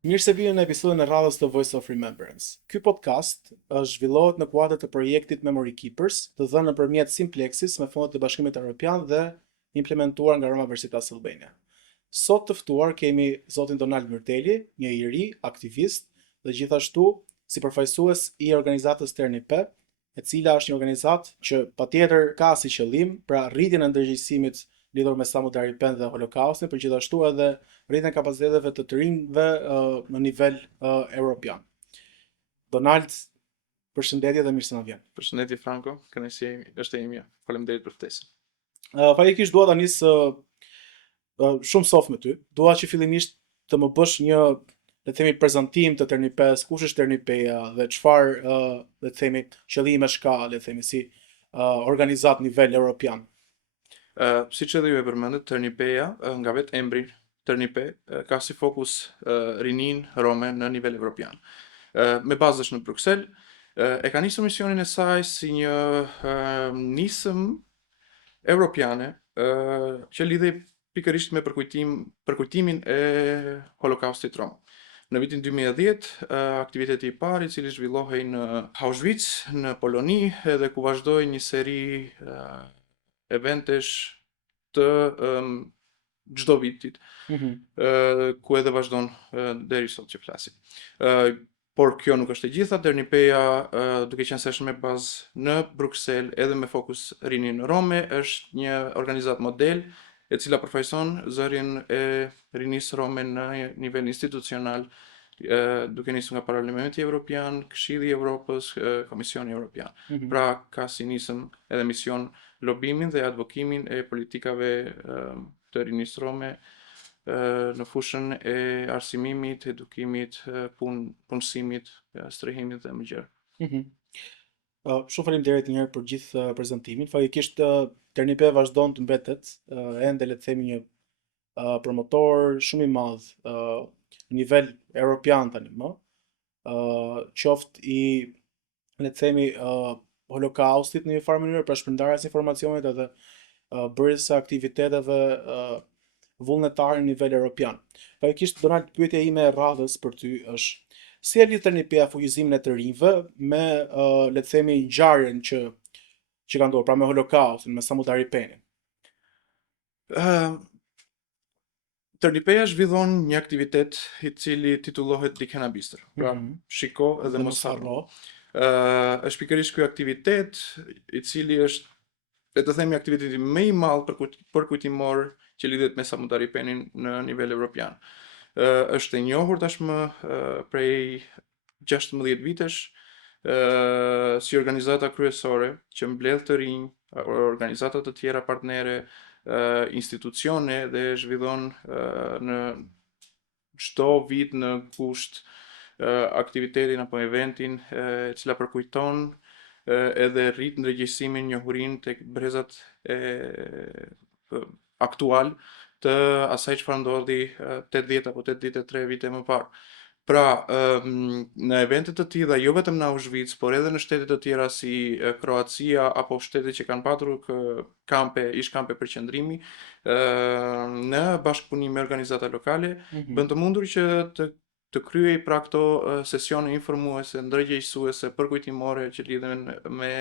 Mirë se vini në episodin e radhës të Voice of Remembrance. Ky podcast zhvillohet në kuadër të projektit Memory Keepers, të dhënë nëpërmjet Simplexis me fondet e Bashkimit Evropian dhe implementuar nga Roma Universitas Albania. Sot të ftuar kemi zotin Donald Myrteli, një i ri, aktivist dhe gjithashtu si përfaqësues i organizatës Ternipe, e cila është një organizatë që patjetër ka si qëllim pra rritjen e ndërgjegjësimit lidhur me Samudaripen dhe Holokaustin, por gjithashtu edhe rritjen e kapaciteteve të rinjve në nivel evropian. Donald, përshëndetje dhe mirë se na vjen. Përshëndetje Franco, kënaqësia është e imja. Faleminderit për ftesën. Faktikisht dua ta nis shumë soft me ty. Dua që fillimisht të më bësh një, le të themi, prezantim të Ternipes, kush është Ternipeja dhe çfarë, le të themi, qëllimesh ka, le të themi, si organizat nivel evropian. Siç edhe ju e përmendët, Ternipeja nga vetë emri Ternipe ka si fokus rinin rome në nivel evropian. Me bazë është në Bruxelles, e ka nisur misionin e saj si një nisëm evropiane që lidhej pikërisht me përkujtimin e Holokaustit rom. Në vitin 2010, aktiviteti i parë i cili zhvillohej në Auschwitz, në Poloni, edhe ku vazhdoi një seri eventesh të çdo vitit, ku edhe vazhdon deri sot që flasim. Por kjo nuk është e gjitha. Ternipeja, duke qenë se është me bazë në Bruxelles edhe me fokus rinin Rome, është një organizatë model e cila përfaqëson zërin e rinisë rome në nivel institucional, duke nisur nga Parlamenti Evropian, Këshilli i Evropës, Komisioni Evropian. Pra ka si nisëm edhe mision lobimin dhe advokimin e politikave të rinisë rome në fushën e arsimimit, edukimit, punësimit, strehimit dhe më gjërë. Shumë faleminderit një herë për gjithë prezantimin. Faktikisht Ternipe vazhdon të mbetet ende, le të themi, një promotor shumë i madh në nivel evropian tani më, qoftë i, le të themi, Holokaustit në një farë mënyrë, pra shpërndarjes së informacionit edhe bërjes së aktiviteteve vullnetare në nivel evropian. Faktikisht Donald, pyetja ime e radhës për ty është si e lidh Ternipeja fuqizimin e të rinjve me, le të themi, ngjarjen që ka ndodhur, pra me Holokaustin, me Samudaripenin. Ternipeja zhvillon një aktivitet i cili titullohet Dikena Bistër. Pra, shiko edhe mos harro. Është pikërisht ky aktivitet i cili është, le të themi, aktiviteti më i madh përkujtimor që lidhet me Samudaripenin në nivel evropian. Është e njohur tashmë prej 16 vitesh si organizata kryesore që mbledh të rinj, organizata të tjera partnere, institucione dhe zhvillon në çdo vit në kusht aktivitetin apo eventin e cila përkujton edhe rrit ndërgjegjësimin, njohurinë tek brezat aktual të asaj çfarë ndodhi 80 apo 83 vite më parë. Pra, në evente të tilla, jo vetëm në Auschwitz, por edhe në shtete të tjera si Kroacia apo shtete që kanë patur ish kampe përqendrimi, në bashkëpunim me organizata lokale, bën të mundur që të kryej pra këto sesione informuese, ndërgjegjësuese, përkujtimore që lidhen me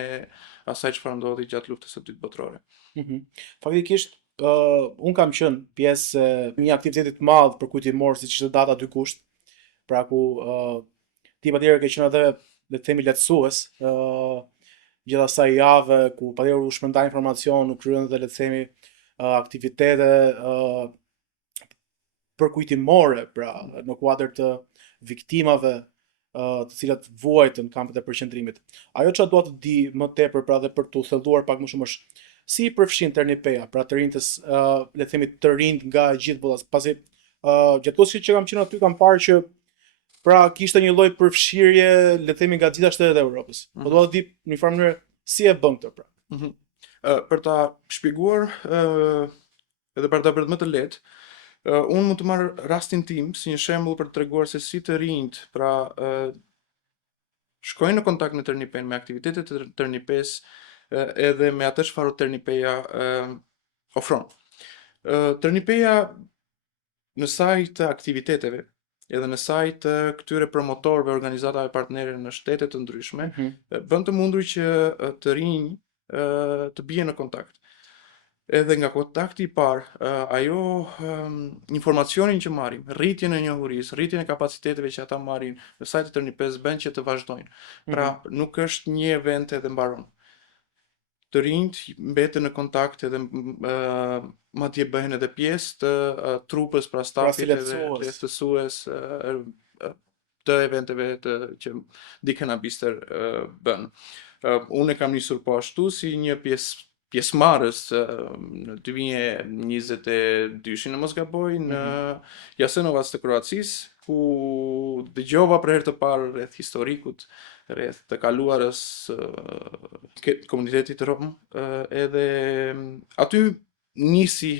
asaj çfarë ndodhi gjatë luftës së dytë botërore. Faktikisht, unë kam qenë pjesë e një aktiviteti të madh përkujtimor siç ishte data 2 gusht, pra ku ti patjetër ke qenë edhe, le të themi, lehtësues gjithë asaj jave ku patjetër u shpërndaj informacion, u kryen edhe, le të themi, aktivitete përkujtimore, pra në kuadër të viktimave të cilat vuajtën kampet e përqendrimit. Ajo çfarë dua të di më tepër, pra dhe për t'u thelluar pak më shumë, është si i përfshin Ternipeja, pra të rinjtës, le të themi, të rinjt nga gjithë bolla, pasi gjatë kohës që kam qenë aty kam parë që pra kishte një lloj përfshirje, le të themi, nga gjitha shtetet e Evropës. Po dua të di në një farë mënyrë si e bën këtë pra. Për ta shpjeguar edhe për ta bërë më të lehtë, unë mund të marr rastin tim si një shembull për të treguar se si të rinjt pra shkojnë në kontakt në Ternipen me aktivitetet e Ternipes edhe me atë çfarë Ternipeja ofron. Ternipeja në saj të aktiviteteve edhe në sajt të këtyre promotorëve, organizatave partnere në shtete të ndryshme, bën të mundur që të rinj të bie në kontakt. Edhe nga kontakti i parë, ajo informacionin që marrim, rritjen e njohurisë, rritjen e kapaciteteve që ata marrin në sajtet e Turnipe bën që të vazhdojnë. Pra, nuk është një event edhe mbaron. Të rinjt mbeten në kontakt edhe madje bëhen edhe pjesë të trupës, pra stafit edhe lehtësues të eventeve që Dikanabister bën. Unë e kam nisur po ashtu si një pjesëmarrës në 2022 në mos gaboj në Jasenovac të Kroacisë, ku dëgjova për herë të parë rreth historikut, rreth të kaluarës komunitetit rom, edhe aty nisi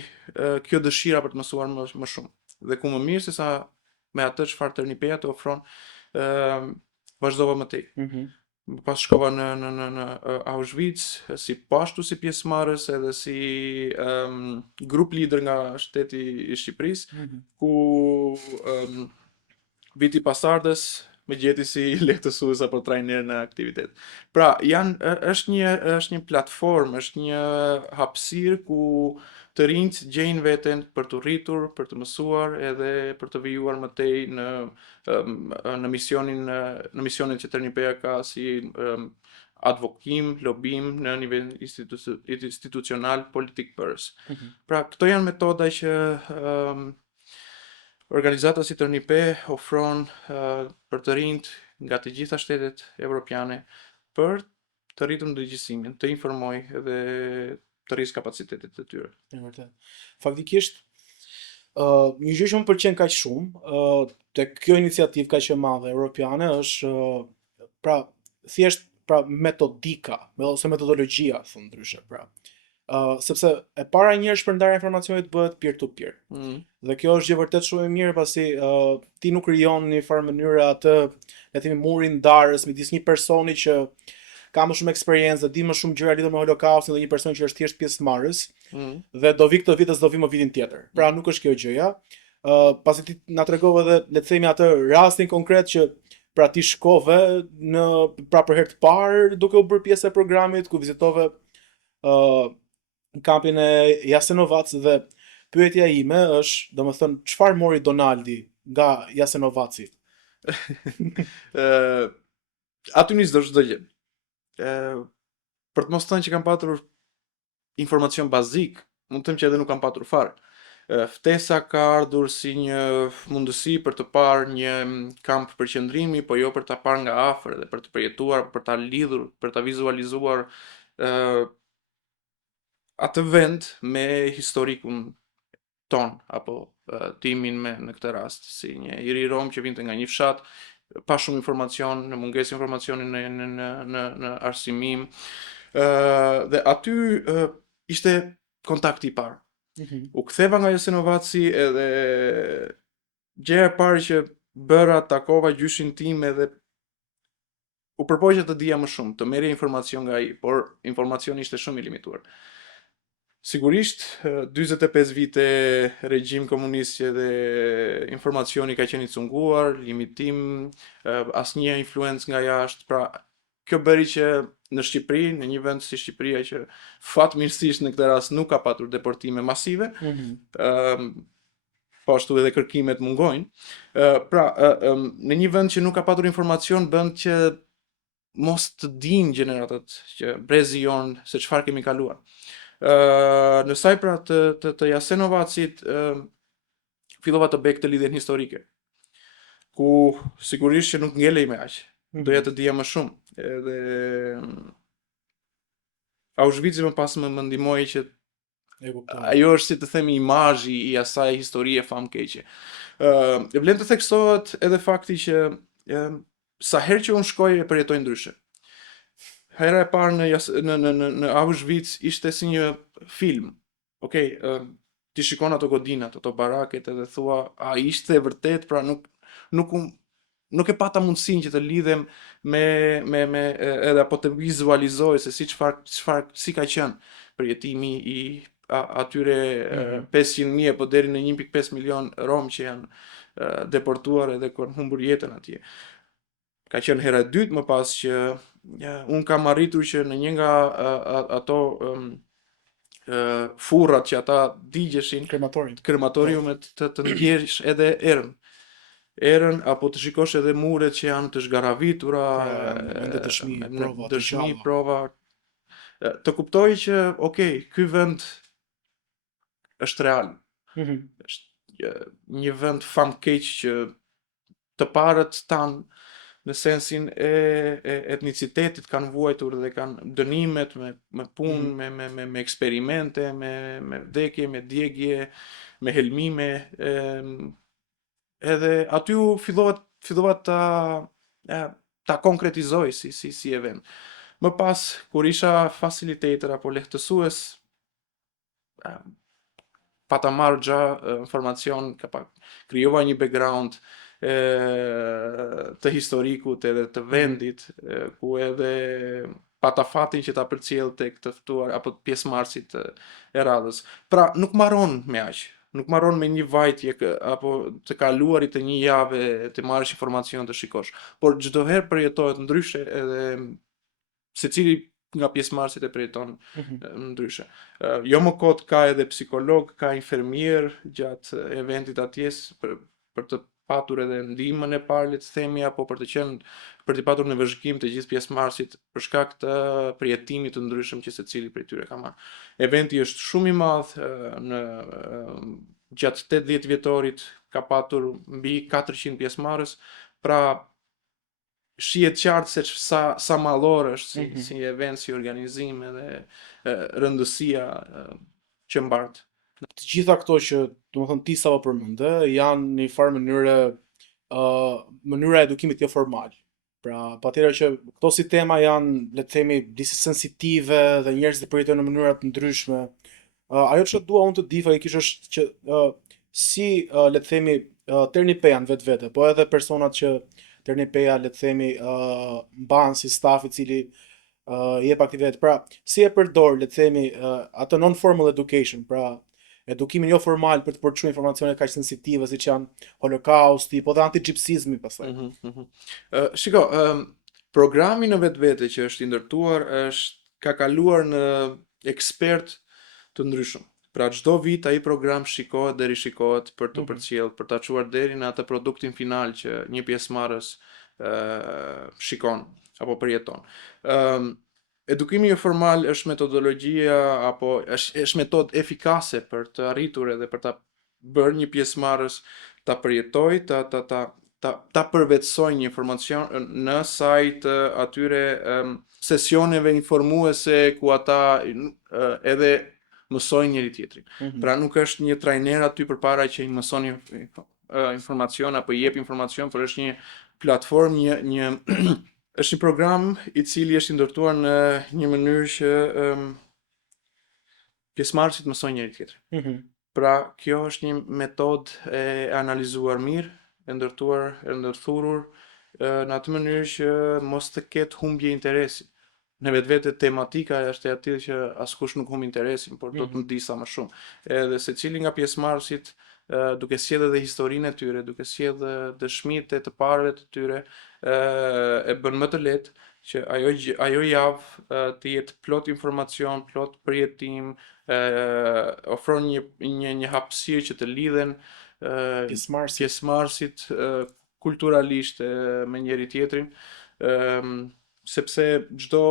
kjo dëshira për të mësuar më shumë. Dhe ku më mirë se sa me atë çfarë Turnipeja të ofron, vazhdova më tej. Pas shkova në Auschwitz, po ashtu si pjesëmarrës edhe si grup lider nga shteti i Shqipërisë, ku viti pasardhës më gjeti si lehtësues apo trajner në aktivitet. Pra, është një platformë, është një hapësirë ku të rinjt gjejnë veten për të rritur, për të mësuar edhe për të vijuar më tej në misionin që Turnipeja ka si advokim, lobim në nivel institucional, politik părës. Pra, këto janë metoda që organizata si Turnipe ofron për të rinjt nga të gjitha shtetet evropiane për të rritur ndërgjegjësimin, të informoj dhe të rrisë kapacitetet të tyre. E vërtet. Faktikisht, një gjë që më pëlqen kaq shumë, tek kjo iniciativë kaq e madhe europiane është thjesht metodika, ose metodologjia, thon ndryshe, sepse e para një shpërndarja e informacionit bëhet peer to peer. Dhe kjo është gjë vërtet shumë e mirë, pasi ti nuk krijon në një farë mënyrë atë, le të themi, murin ndarës midis një personi që ka më shumë eksperiencë dhe di më shumë gjëra lidhur me Holokaustin dhe një person që është thjesht pjesëmarrës, dhe do vi këtë vit as do vi më vitin tjetër. Pra nuk është kjo gjëja. Pasi ti na tregove edhe, le të themi, atë rastin konkret që pra ti shkove për herë të parë duke u bërë pjesë e programit, ku vizitove kampin e Jasenovac, dhe pyetja ime është, domethënë, çfarë mori Donaldi nga Jasenovaci? Aty nis çdo gjë. Për të mos thënë që kam patur informacion bazik, mund të them që edhe nuk kam patur fare. Ftesa ka ardhur si një mundësi për të parë një kamp përqendrimi, po jo për ta parë nga afër dhe për të përjetuar, për ta lidhur, për ta vizualizuar atë vend me historikun ton, apo timin në këtë rast, si një iri rom që vinte nga një fshat, pa shumë informacion, në mungesë informacioni në arsimim, dhe aty ishte kontakti i parë. U ktheva nga Jasenovaci edhe gjëja e parë që bëra, takova gjyshin tim edhe u përpoqja të dija më shumë, të merrja informacion nga ai, por informacioni ishte shumë i limituar. Sigurisht, 45 vite regjim komunist dhe informacioni ka qenë i cunguar, limitim, asnjë influencë nga jashtë, pra kjo bëri që në Shqipëri, në një vend si Shqipëria që fatmirësisht në këtë rast nuk ka patur deportime masive, po ashtu edhe kërkimet mungojnë. Pra, në një vend që nuk ka patur informacion, bën që mos të dinë gjeneratat që brezi jonë se çfarë kemi kaluar. Në saj pra të Jasenovacit fillova të bëj këtë lidhjen historike, ku sigurisht që nuk ngelej me aq, doja të dija më shumë. Edhe Auschwitz më pas më ndihmoi që ajo është, si të themi, imazhi i asaj historie famkeqe. Vlen të theksohet edhe fakti që sa herë që unë shkoj e përjetoj ndryshe. Hera e parë në Auschwitz ishte si një film. Okej, ti shikon ato godinat, ato baraket edhe thua, a ishte e vërtet, pra nuk e pata mundësinë që të lidhem me edhe apo të vizualizoj se si ka qenë përjetimi i atyre 500.000 apo deri në 1.5 milion rom që janë deportuar edhe kanë humbur jetën atje. Ka qenë hera e dytë më pas që unë kam arritur që në një nga ato furrat që ata digjeshin, krematoriumet të ndjesh edhe erën apo të shikosh edhe muret që janë të zgaravitura, me dëshmi, prova, të kuptoj që, ky vend është real. Është një vend famkeq që të parët tanë në sensin e etnicitetit kanë vuajtur dhe kanë dënimet me punë, me eksperimente, me vdekje, me djegje, me helmime, edhe aty u fillova ta konkretizoj si event. Më pas, kur isha facilitator apo lehtësues, pata marrë gja informacion, krijova një background të historikut edhe të vendit, ku edhe pata fatin që ta përcjell tek të ftuar apo pjesëmarrësit e radhës. Pra, nuk marron me aq. Nuk marron me një vajtje apo të kaluarit të një jave të marrësh informacion të shikosh, por çdo herë përjetohet ndryshe edhe secili nga pjesëmarrësit e përjeton ndryshe. Jo më kot ka edhe psikolog, ka infermier gjatë eventit atjes për të patur edhe ndihmën e parë, le të themi, apo për të patur në vëzhgim të gjithë pjesëmarrësit për shkak të përjetimit të ndryshëm që secili prej tyre ka marrë. Eventi është shumë i madh, gjatë 80 vjetorit ka patur mbi 400 pjesëmarrës, pra shihet qartë se sa mallor është si event, si organizim edhe rëndësia që mbart. Të gjitha këto që, domethënë, ti sa po përmendë, janë në një farë mënyra e edukimit jo formal. Pra, patjetër që këto si tema janë, le të themi, disi sensitive dhe njerëzit përjetojnë në mënyra të ndryshme. Ajo që dua unë të di faktikisht është që si, le të themi, Ternipeja në vetvete, po edhe personat që Ternipeja, le të themi, mban si staf i cili jep aktivitet. Pra, si e përdor, le të themi, atë non-formal education, pra edukimin jo formal për të përçuar informacione kaq sensitive siç janë Holokausti, po dhe antigjipsizmi pastaj. Shiko, programi në vetvete që është i ndërtuar ka kaluar në ekspert të ndryshëm. Pra çdo vit ai program shikohet dhe rishikohet për të përcjellë, për ta çuar deri në atë produktin final që një pjesëmarrës shikon apo përjeton. Edukimi jo formal është metodologjia apo është metodë efikase për të arritur edhe për ta bërë një pjesëmarrës ta përjetojë, ta përvetësojë një informacion në sajt atyre sesioneve informuese ku ata edhe mësojnë njëri tjetrin. Pra nuk është një trajner aty përpara që i mëson informacion apo i jep informacion, por është një platformë, është një program i cili është ndërtuar në një mënyrë që pjesëmarrësit mësojnë njëri tjetrin. Pra, kjo është një metodë e analizuar mirë, e ndërtuar, e ndërthurur në atë mënyrë që mos të ketë humbje interesi. Në vetvete tematika është e aty që askush nuk humb interesin, por do të di sa më shumë. Edhe secili nga pjesëmarrësit duke sjellë edhe historinë e tyre, duke sjellë dëshmitë e të parëve të tyre, e bën më të lehtë që ajo javë të jetë plot informacion, plot përjetim, ofron një hapësirë që të lidhen pjesëmarrësit kulturalisht me njëri tjetrin, sepse çdo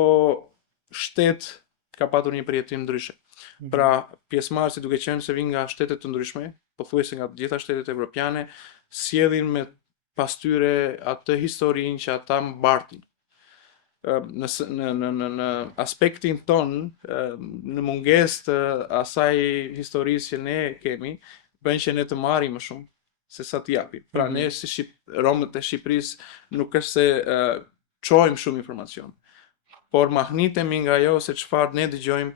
shtet ka patur një përjetim ndryshe. Pra, pjesëmarrësit duke qenë se vinë nga shtete të ndryshme, pothuajse nga të gjitha shtetet evropiane, sjellin me pas tyre atë historinë që ata mbartin. Në aspektin ton, në mungesë të asaj historisë që ne kemi, bën që ne të marrim më shumë se sa të japim. Pra ne si romët e Shqipërisë nuk është se çojmë shumë informacion, por mahnitemi nga ajo se çfarë ne dëgjojmë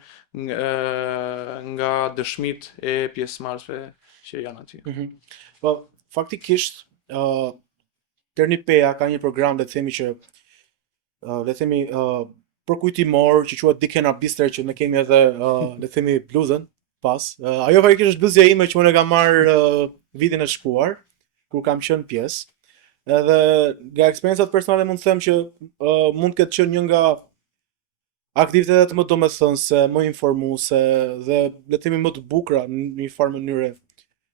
nga dëshmitë e pjesëmarrësve që janë aty. Po, faktikisht Ternipeja ka një program, le të themi që përkujtimor që quhet Dikena Bister, që ne kemi edhe le të themi bluzën pas. Ajo faktikisht është bluzja ime që unë e kam marrë vitin e shkuar. kur kam qenë pjesë. Edhe nga eksperiencat personale mund të them që mund të ketë qenë një nga aktivitetet më domethënëse, më informuese dhe le të themi më të bukura në një farë mënyre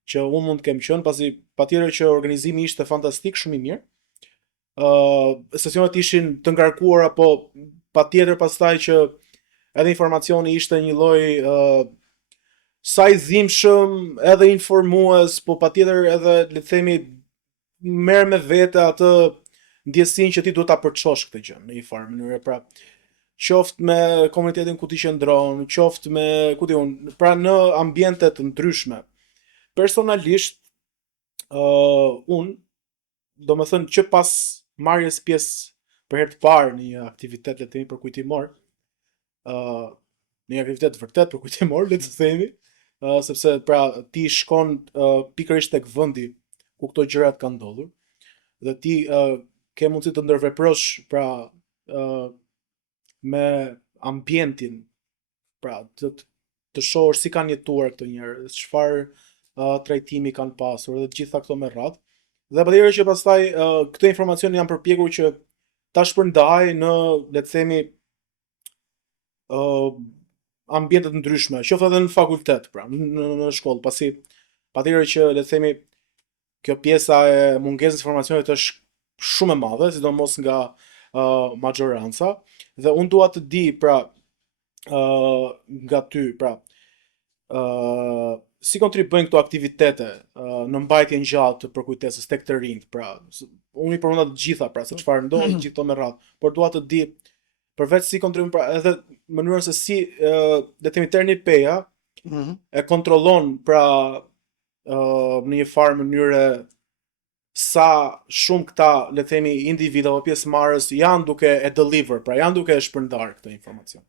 që unë mund të kem qenë, pasi patjetër që organizimi ishte fantastik, shumë i mirë. Sesionet ishin të ngarkuara, po patjetër pastaj që edhe informacioni ishte një lloj sa i dhimbshëm, edhe informues, po patjetër edhe le të themi merr me vete atë ndjesinë që ti duhet ta përçosh këtë gjë në një farë mënyrë. Pra, qoftë me komunitetin ku ti qëndron, qoftë me, ku di unë, pra në ambiente të ndryshme. Personalisht, unë, do më thënë që pas marrjes pjesë për herë të parë në një aktivitet, le të themi përkujtimor, në një aktivitet vërtet përkujtimor, le të themi, sepse pra ti shkon pikërisht tek vendi ku këto gjërat kanë ndodhur, dhe ti ke mundësi të ndërveprosh pra me ambientin, pra të shohësh si kanë jetuar këto njerëz, çfarë trajtimi kanë pasur dhe të gjitha këto me radhë. Dhe patjetër që pastaj këto informacione janë përpjekur që ta shpërndaj në, le të themi, ambiente të ndryshme, qoftë edhe në fakultet, pra në shkollë, pasi patjetër që le të themi kjo pjesa e mungesës informacionit është shumë e madhe, sidomos nga majoranca, dhe unë dua të di pra nga ty, pra si kontribuojnë këto aktivitete në mbajtjen gjallë të përkujtesës tek të rinjt, pra unë i përmenda të gjitha, pra se çfarë ndodh gjithë këto me radhë, por dua të di përveç si kontribuojnë, pra edhe mënyrën se si le të themi Ternipeja e kontrollon pra në një farë mënyre sa shumë këta, le të themi, individ apo pjesëmarrës janë duke e deliver, pra janë duke e shpërndar këtë informacion.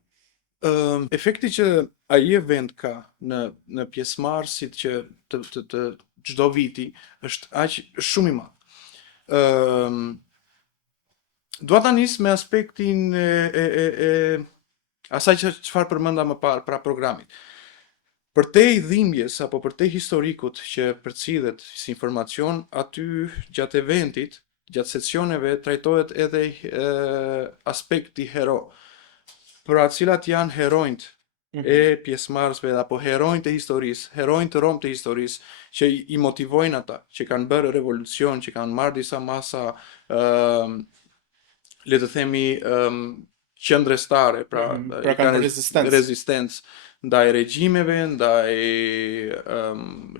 Efekti që ai event ka në pjesëmarrësit që të çdo viti është aq shumë i madh. Dua ta nis me aspektin e asaj që çfarë përmenda më parë, pra programit. Për te i dhimbjes apo për te historikut që përcillet si informacion, aty gjatë eventit, gjatë sesioneve trajtohet edhe aspekti hero. Pra cilat janë heronjt e pjesëmarrësve apo heronjt e historisë, heronjt të romë të historisë që i motivojnë ata, që kanë bërë revolucion, që kanë marrë disa masa le të themi qëndrestare, pra kanë rezistencë ndaj regjimeve, ndaj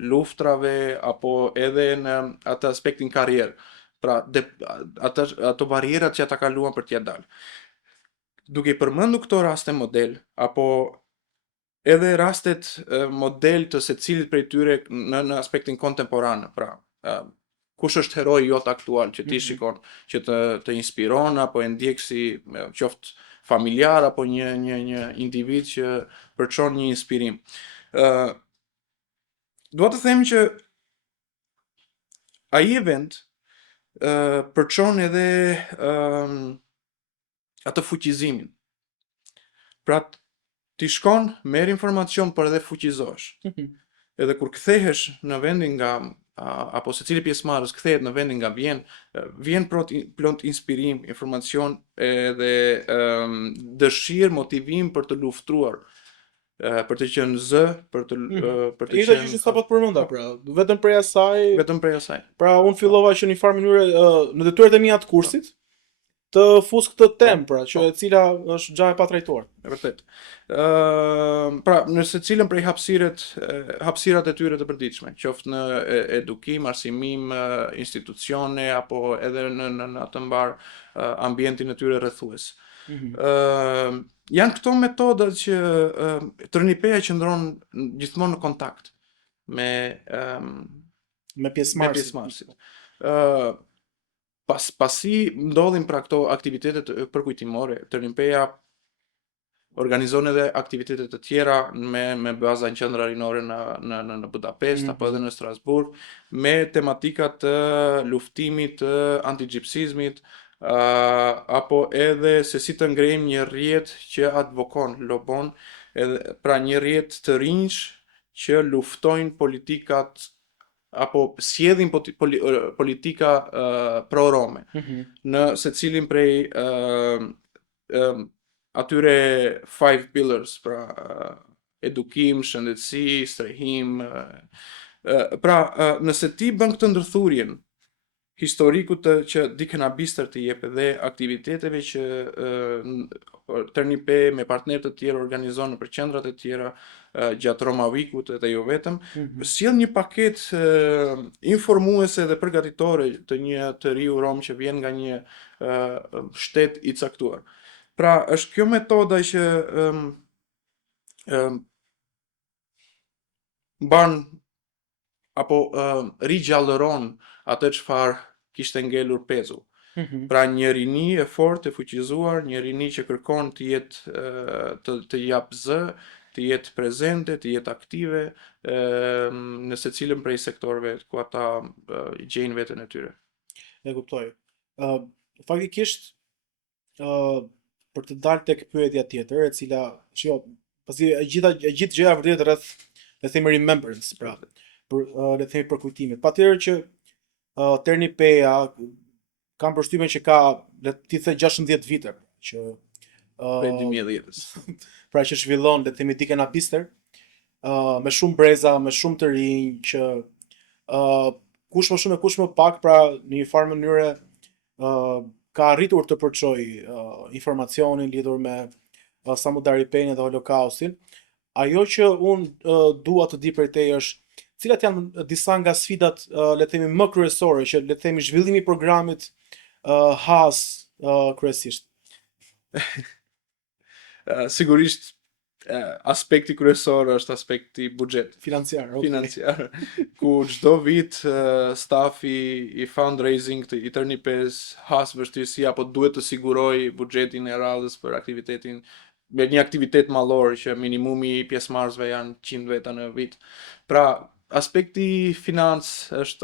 luftrave, apo edhe në atë aspektin karrierë. Pra, ato barierat që ata kaluan për t'ja dalë. Duke i përmendur këto raste model, apo edhe rastet model të secilit prej tyre në aspektin kontemporan, pra, kush është heroi jot aktual që ti shikon, që të inspiron apo e ndjek si qoftë familjar apo një individ që përçon një inspirim. Dua të them që ai event përçon edhe atë fuqizimin. Pra ti shkon, merr informacion, por edhe fuqizohesh. Edhe kur kthehesh në vendin nga apo secili pjesëmarrës kthehet në vendin nga vjen plot inspirim, informacion edhe dëshirë, motivim për të luftruar, për të qenë zë, për të Ishte gjë që sapo të përmenda, pra, vetëm prej asaj. Pra unë fillova që në një farë mënyrë në detyrat e mia të kursit të fus këtë temë, pra, që e cila është gjë e patrajtuar. E vërtet. Pra, në secilën prej hapësirat e tyre të përditshme, qoftë në edukim, arsimim, institucione apo edhe në atë mbar ambientin e tyre rrethues. Janë këto metodat që Ternipeja qëndron gjithmonë në kontakt me pjesëmarrësit. Pasi ndodhin pra këto aktivitetet përkujtimore, Ternipeja organizon edhe aktivitetet të tjera me baza në qendra rinore në Budapest apo edhe në Strasburg, me tematika të luftimit të antigjipsizmit, apo edhe se si të ngrejmë një rrjet që advokon, lobon, pra një rrjet të rinjsh që luftojnë politikat apo sjellin politika pro-rome në secilin prej atyre 5 pillars, pra edukim, shëndetësi, strehim. Pra, nëse ti bën këtë ndërthurjen historikut që Deacon Abister të jep dhe aktiviteteve që Tërnipe me partnerë të tjerë organizon nëpër qendrat e tjera gjatë Roma Weekut dhe jo vetëm, sjell një paket informuese dhe përgatitore të një të riu rom që vjen nga një shtet i caktuar. Pra, është kjo metoda që mban apo rigjallëron atë çfarë kishte ngelur Pezu. Pra një rini e fortë, e fuqizuar, një rini që kërkon të jetë të jap zë, të jetë prezente, të jetë aktive në secilin prej sektorëve ku ata gjejnë veten e tyre. E kuptoj. Faktikisht për të dalë tek pyetja tjetër, e cila, pasi e gjithë gjëja vërtet rreth, le të themi, remembrance, pra, le të themi përkujtimit. Patjetër që Tërnipeja kam përshtypjen që ka, le të the 16 vite që Prej 2010-s. pra që zhvillon, le të themi, Deacon Abister, me shumë breza, me shumë të rinj që kush më shumë e kush më pak, pra në një farë mënyre ka arritur të përçoj informacionin lidhur me Samudari Penën dhe Holokaustin. Ajo që unë dua të di prej teje është cilat janë disa nga sfidat, le të themi, më kryesore që, le të themi, zhvillimi i programit has kryesisht. Sigurisht aspekti kryesor është aspekti buxhet Financiar, okay. Financiar, ku çdo vit stafi i fundraising të i Tërnipes has vështirësi apo duhet të sigurojë buxhetin e radhës për aktivitetin, me një aktivitet mallor që minimumi i pjesëmarrësve janë 100 veta në vit. Pra, aspekti financë është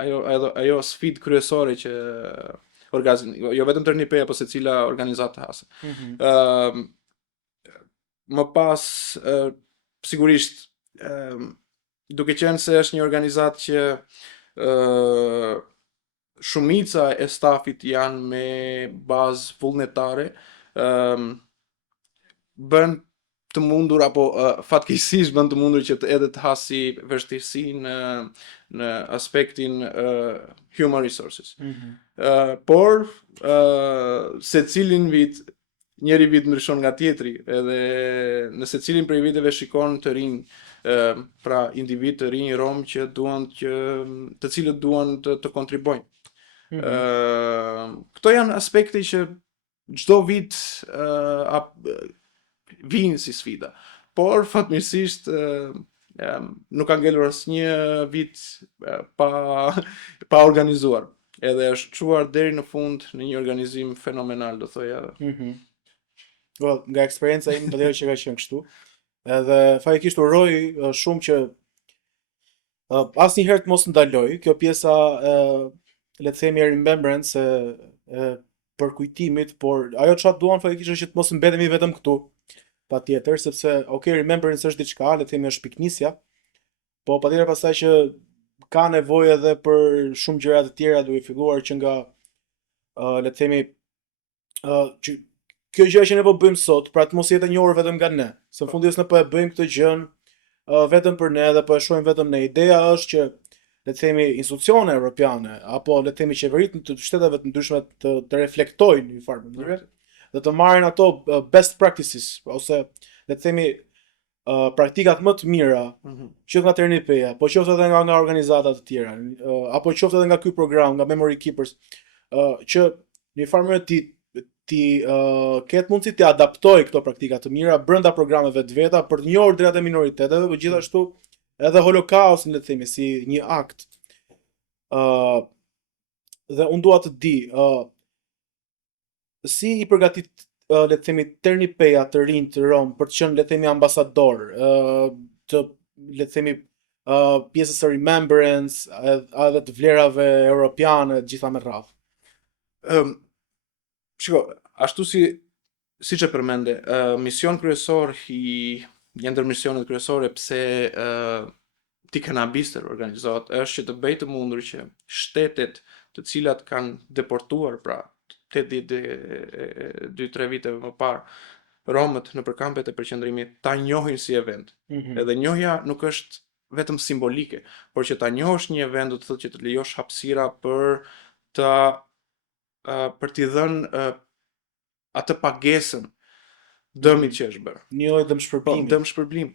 ajo sfidë kryesore që jo vetëm Tërnipeja, po secila organizatë hase. Më pas, sigurisht, duke qenë se është një organizatë që shumica e stafit janë me bazë vullnetare, bën të mundur, apo fatkeqësisht bën të mundur që edhe të hasi vështirësi në aspektin human resources. Por secilin vit, njëri vit ndryshon nga tjetri, edhe në secilin prej viteve shikon të rinj, pra individ të rinj rom që duan të cilët duan të kontribojnë. Këto janë aspekte që çdo vit vinë si sfida, por fatmirësisht nuk ka ngelur asnjë vit pa organizuar. Edhe është çuar deri në fund në një organizim fenomenal, do thoja. Nga eksperienca ime patjetër që ka qenë kështu. Edhe faktikisht uroj shumë që asnjëherë të mos ndaloj kjo pjesa le të themi remembrance e përkujtimit, por ajo çfarë duan faktikisht është që të mos mbetemi vetëm këtu. Patjetër, sepse remembrance është diçka, le të themi, është piknisja, po patjetër pastaj që ka nevojë edhe për shumë gjëra të tjera, duke filluar që nga le të themi që kjo gjë që ne po bëjmë sot, pra të mos jetë e njohur vetëm nga ne, se në fund ditës ne po e bëjmë këtë gjën vetëm për ne dhe po e shohim vetëm ne. Ideja është që le të themi institucione europiane apo le të themi qeveritë të shteteve të ndryshme të reflektojnë në një farë mënyrë dhe të marrin ato best practices, ose le të themi praktikat më të mira që nga Tërnipeja, po qoftë edhe nga organizata të tjera, apo qoftë edhe nga ky program, nga Memory Keepers, që në një farë mënyrë ti ketë mundësi të adaptoj këto praktika të mira brenda programeve të veta për të njohur drejtat e minoriteteve, por gjithashtu edhe Holokaustin, le të themi, si një akt. Dhe unë dua të di si i përgatit le të themi Tërnipeja të rinj të Rom për të qenë, le të themi, ambasador të, le të themi, pjesës së remembrance edhe të vlerave europiane gjitha me radhë. Shiko, ashtu si që përmende, mision kryesor një ndër misionet kryesore pse t'i kanabistër organizohet është që të bëjë të mundur që shtetet të cilat kanë deportuar pra 2-3 viteve më parë Romët në përkampet e përqendrimit ta njohin si event. Edhe njohja nuk është vetëm simbolike, por që ta njohësh një event do të thotë që të lejosh hapësira për t'i dhënë atë pagesën dëmit që është bërë. Një lloj dëmshpërblimi. Dëmshpërblim.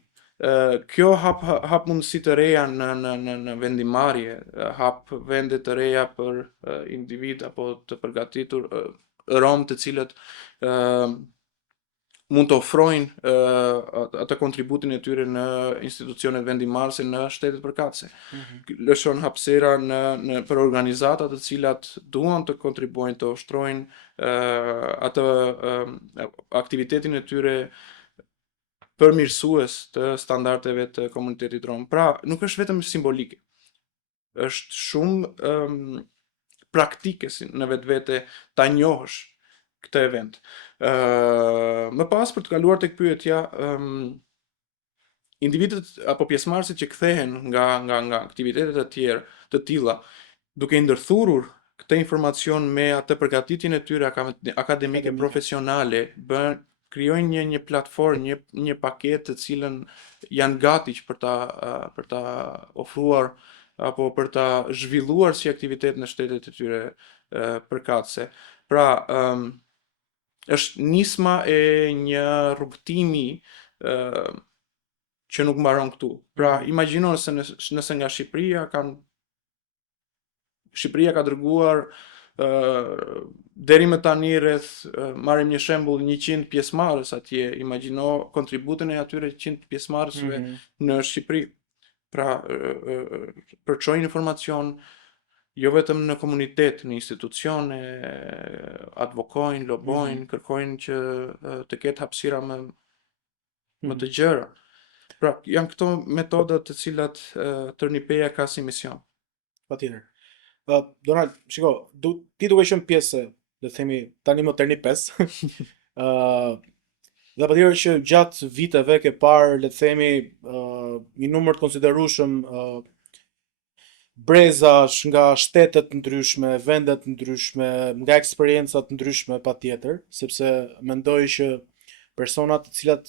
Kjo hap mundësi të reja në vendimarrje, hap vende të reja për individ apo të përgatitur rom të cilët mund të ofrojnë atë kontributin e tyre në institucionet vendimmarrëse në shtetet përkatëse. Lëshon hapësira për organizata të cilat duan të kontribuojnë të ushtrojnë atë aktivitetin e tyre përmirësues të standardeve të komunitetit rom. Pra, nuk është vetëm simbolike. Është shumë praktike në vetvete ta njohësh këtë event. Më pas për të kaluar tek pyetja, individët apo pjesëmarrësit që kthehen nga aktivitetet e tjera të tilla, duke i ndërthurur këtë informacion me atë përgatitjen e tyre akademike profesionale, krijojnë një platformë, një paketë të cilën janë gati për ta ofruar apo për ta zhvilluar si aktivitet në shtetet e tyre përkatëse. Pra, është nisma e një rrugtimi që nuk mbaron këtu. Pra, imagjino nëse nga Shqipëria ka dërguar deri më tani rreth, marrim një shembull 100 pjesëmarrës atje, imagjino kontributin e atyre 100 pjesëmarrësve në Shqipëri. Pra, përçojnë informacion jo vetëm në komunitet, në institucione, advokojnë, lobojnë, kërkojnë që të ketë hapësira më të gjëra. Pra, janë këto metodat të cilat Turnipeja ka si mision. Patjetër. Donald, shiko, ti duke qenë pjesë, le të themi, tani më Turnipes, dhe patjetër që gjatë viteve ke parë, le të themi, një numër të konsiderueshëm brezash nga shtetet ndryshme, vendet ndryshme, nga eksperienca të ndryshme patjetër, sepse mendoj që personat të cilat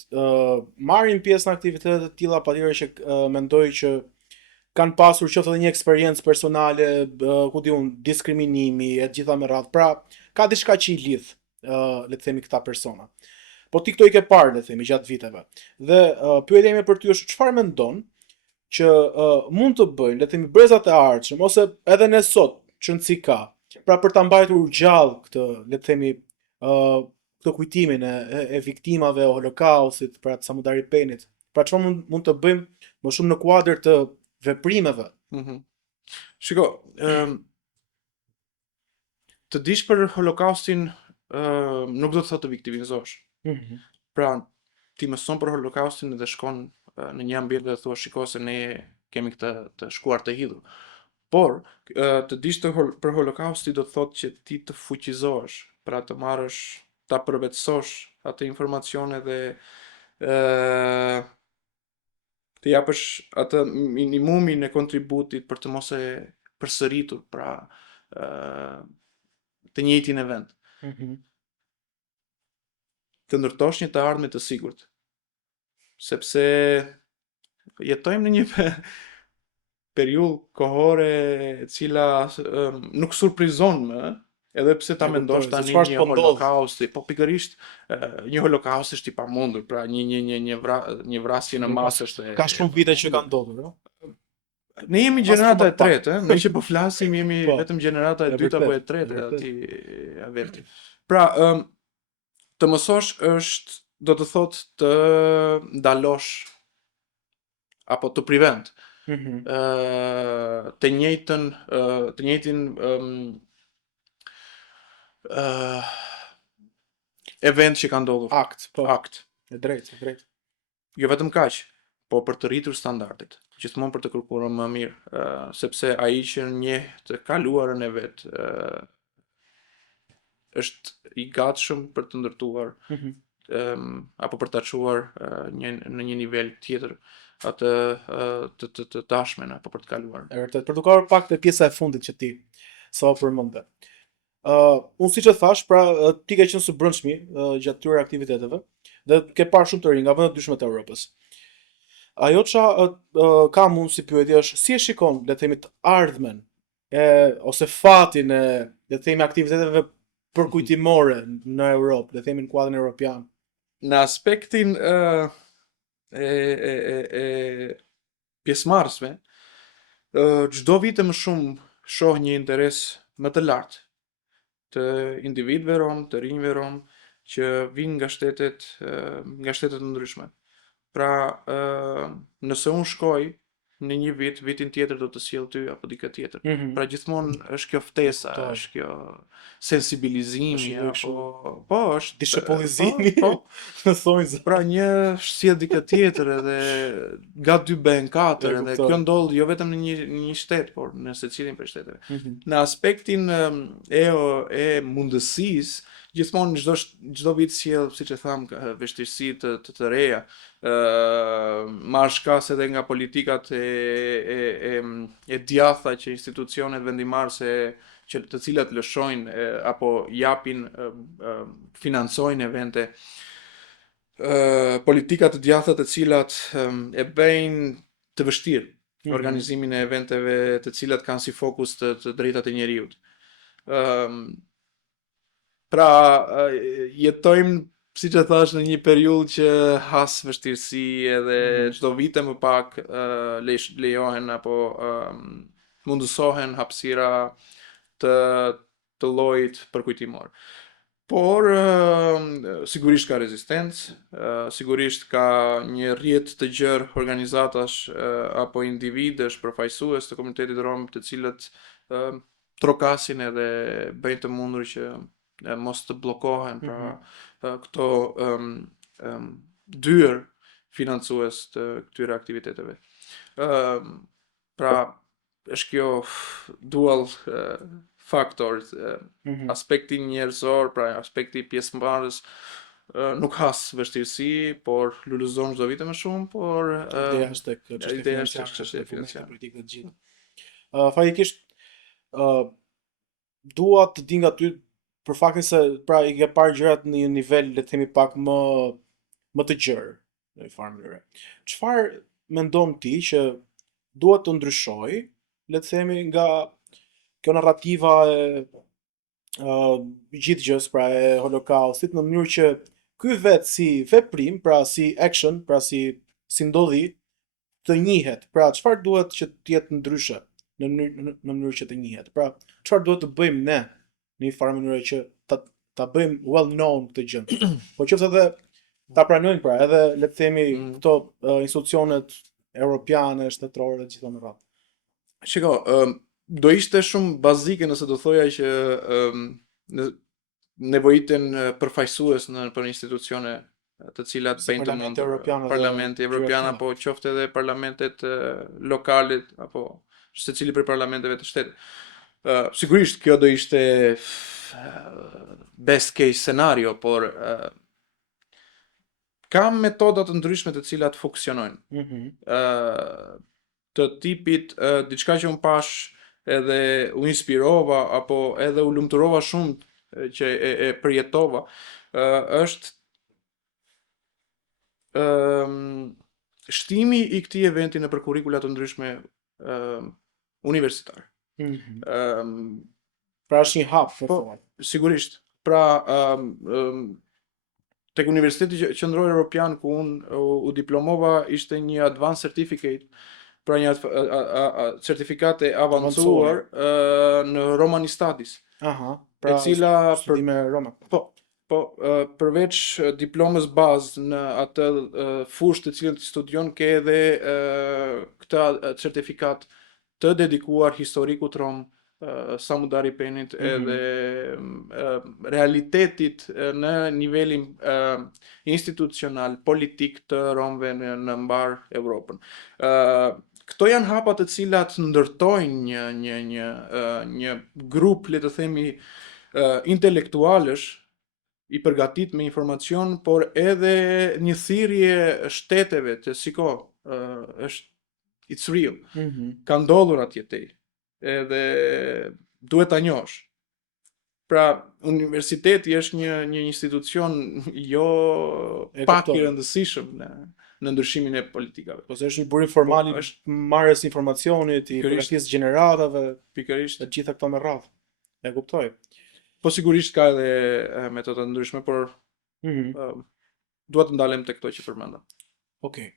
marrin pjesë në aktivitete të tilla patjetër që mendoj që kanë pasur qoftë edhe një eksperiencë personale, ku diun, diskriminimi e gjitha me radhë. Pra, ka diçka që i lidh, le të themi, këta persona. Po ti këto i ke parë, le të themi, gjatë viteve. Dhe pyetja ime për ty është çfarë mendon që mund të bëjnë, le të themi, brezat e ardhshëm ose edhe ne sot, çëndsi ka, pra për ta mbajtur gjallë këtë, le të themi, këtë kujtimin e viktimave e Holokaustit, pra të Samudaripenit. Pra çfarë mund të bëjmë më shumë në kuadër të veprimeve. Shiko, të dish për Holokaustin nuk do të thotë të viktimizosh. Pra, ti mëson për Holokaustin dhe shkon në një ambient dhe thua shiko se ne kemi këtë të shkuar të hidhur. Por, të dish për Holokaustin do të thotë që ti të fuqizohesh, pra të marrësh, ta përvetësosh atë informacione dhe të japësh atë minimumin e kontributit për të mos e përsëritur, pra të njëjtin event. Të ndërtosh një të ardhme të sigurt. Sepse jetojmë në një periudhë kohore e cila nuk surprizon më, edhe pse ta mendosh tani një holokaust, po pikërisht një holokaust është i pamundur, pra një vrasje në masë është. Ka shumë vite që ka ndodhur, no? Ne jemi gjenerata e tretë, ne që po flasim jemi vetëm gjenerata e dytë apo e tretë aty averti. Pra, të mësosh është, do të thotë të ndalosh apo të prevent të njëjtin event që ka ndodhur. Akt. E drejtë. Jo vetëm kaq, po për të rritur standardet, gjithmonë për të kërkuar më mirë, sepse ai që njeh të kaluarën e vet është i gatshëm për të ndërtuar apo për ta çuar në një nivel tjetër atë të tashmen apo për të kaluar. E vërtet, për të qarë pak te pjesa e fundit që ti sa përmendë. Unë siç e thash, pra ti ke qenë së brendshmi gjatë këtyre aktiviteteve dhe ke parë shumë të rinj nga vende të ndryshme të Evropës. Ajo ç'a ka mund si pyetje është si e shikon, le të themi, të ardhmen ose fatin e le të themi aktiviteteve përkujtimore në Europë, le të themi në kuadrin evropian. Në aspektin e pjesëmarrësve, çdo vit më shumë shoh një interes më të lartë të individëve rom, të rinjve rom që vinë nga shtetet të ndryshme. Pra, nëse unë shkoj në një vitin tjetër do të sjell ty apo dikë tjetër. Pra gjithmonë është kjo ftesa, është kjo sensibilizimi po është dishepullizimi. Po, thonë. pra një sjell dikë tjetër edhe nga 2 bën 4 edhe kjo ndodh jo vetëm në një shtet, por në secilin prej shteteve. Në aspektin e mundësisë, gjithmonë çdo vit sjell, siç e tham, vështirësi të reja. Marrë shkas edhe nga politikat e djatha që institucionet vendimarrëse që të cilat lëshojnë apo japin financojnë evente, politikat të djatha të cilat e bëjnë të vështirë organizimin e eventeve të cilat kanë si fokus të drejtat e njerëzit. Pra, jetojmë, siç e thash, në një periudhë që has vështirësi edhe çdo vite më pak lejohen apo mundësohen hapësira të llojit përkujtimor. Por sigurisht ka rezistencë, sigurisht ka një rrjet të gjerë organizatash apo individësh përfaqësues të komunitetit rom të cilët trokasin edhe bëjnë të mundur që mos të bllokohen pra këto dyer financues të këtyre aktiviteteve. Pra është kjo dual faktor, aspekti njerëzor, pra aspekti pjesëmarrës nuk has vështirësi, por lulëzon çdo vit më shumë, por ideja është çështja financiare. Politikë të gjitha. Faktikisht dua të di nga ty për faktin se pra i ke parë gjërat në një nivel, le të themi, pak më të gjerë në një farë mënyrë. Çfarë mendon ti që duhet të ndryshojë, le të themi, nga kjo narrativa e gjithë gjës, pra e holokaustit, në mënyrë që ky vetë si veprim, pra si action, pra si ndodhi, të njihet. Pra çfarë duhet që të jetë ndryshe në mënyrë që të njihet? Pra çfarë duhet të bëjmë ne në një farë mënyrë që ta bëjmë well known këtë gjë. Po qoftë edhe ta pranojnë, pra edhe le të themi këto institucionet europiane, shtetërore, gjithë në radhë. Shiko, do ishte shumë bazike nëse do thoja që nevojiten përfaqësues për institucione të cilat bëjnë të mundur. Parlamenti Evropian apo qoftë edhe parlamentet lokale apo secili prej parlamenteve të shtetit. Sigurisht kjo do ishte best case scenario, por ka metoda të ndryshme të cilat funksionojnë. Të tipit diçka që unë pash edhe u inspirova apo edhe u lumturova shumë që e përjetova, është shtimi i këtij eventi nëpër kurrikula të ndryshme universitar. Pra është një hap, po, sigurisht. Pra tek Universiteti Qendror Evropian ku unë u diplomova ishte një advanced certificate, pra një certifikat e avancuar në Romani Studies. Pra e cila studime Roma. Po, përveç diplomës bazë në atë fushë të cilën studion, ke edhe këtë certifikat të dedikuar historikut rom, Samudari Penit edhe realitetit në nivelin institucional, politik të romëve në mbar Evropën. Këto janë hapa të cilat ndërtojnë një grup, le të themi, intelektualësh i përgatit me informacion, por edhe një thirrje shteteve të është it's real. Ka ndodhur atje tej. Edhe duhet ta njohësh. Pra, universiteti është një institucion jo pak i rëndësishëm në ndryshimin e politikave. Po se është një burim formal i marrjes informacionit, i përgatisjes gjeneratave, pikërisht të gjitha këto me radhë. E kuptoj. Po sigurisht ka edhe metoda ndryshme, por duhet të ndalem te këto që përmenda. Okej.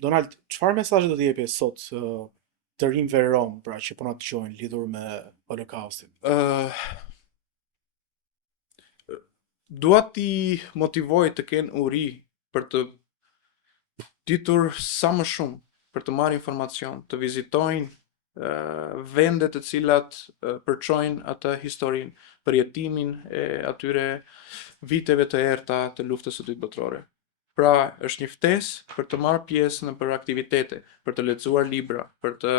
Donald, çfarë mesazhi do të jepje sot të rinjve rom, pra që po na dëgjojnë lidhur me Holokaustin? Dua t'i motivoj të kenë uri për të ditur sa më shumë, për të marrë informacion, të vizitojnë vende të cilat përçojnë atë historinë, përjetimin e atyre viteve të errta të luftës së dytë botërore. Pra, është një ftesë për të marrë pjesë në për aktivitete, për të lexuar libra, për të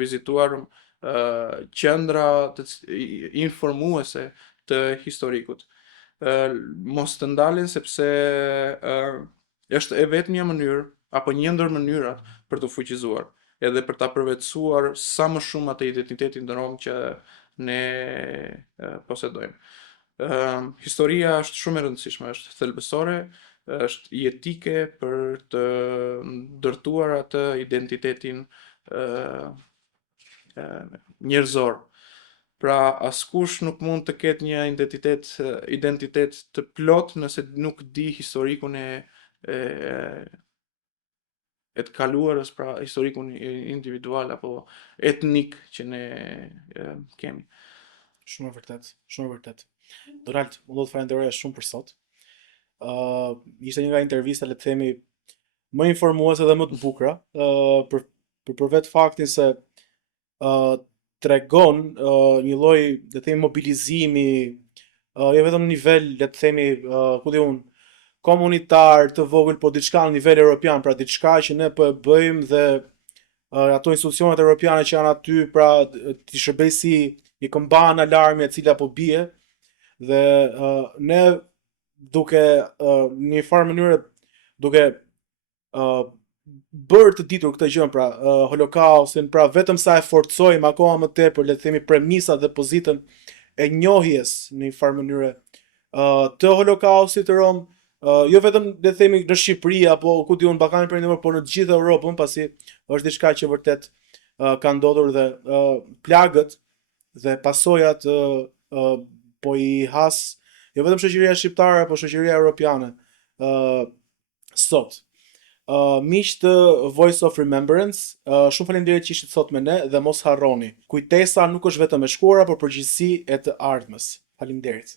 vizituar qendra informuese të historikut. Mos të ndalen sepse është e vetmja mënyrë apo një ndër mënyrat për të fuqizuar, edhe për ta përvetësuar sa më shumë atë identitetin rom që ne posedojmë. Historia është shumë e rëndësishme, është thelbësore, është jetike për të ndërtuar atë identitetin njerëzor. Pra, askush nuk mund të ketë një identitet të plot nëse nuk di historikun e të kaluarës, pra historikun individual apo etnik që ne kemi. Shumë e vërtet, shumë e vërtet. Donald, unë do të falenderoja shumë për sot. Ishte një nga intervista, le të themi, më informuese dhe më të bukura, për vetë faktin se tregon një lloj, le të themi, mobilizimi, jo vetëm në nivel, le të themi, ku di unë, komunitar të vogël, po diçka në nivel evropian, pra diçka që ne po e bëjmë dhe ato institucionet evropiane që janë aty, pra t'i shërbej si një këmbën alarmi e cila po bie, dhe ne duke në një farë mënyrë duke bërë të ditur këtë gjë, pra Holokaustin, pra vetëm sa e forcojmë akoma më tepër, le të themi, premisat dhe pozitën e njohjes në një farë mënyrë të Holokaustit të rom, jo vetëm le të themi në Shqipëri apo ku diun Ballkanin Perëndimor, por në të gjithë Europën, pasi është diçka që vërtet ka ndodhur dhe plagët dhe pasojat po i has jo vetëm shoqëria shqiptare, por shoqëria europiane sot. Miq të Voice of Remembrance, shumë faleminderit që ishit sot me ne dhe mos harroni, kujtesa nuk është vetëm e shkuara, por përgjegjësi e të ardhmes. Faleminderit.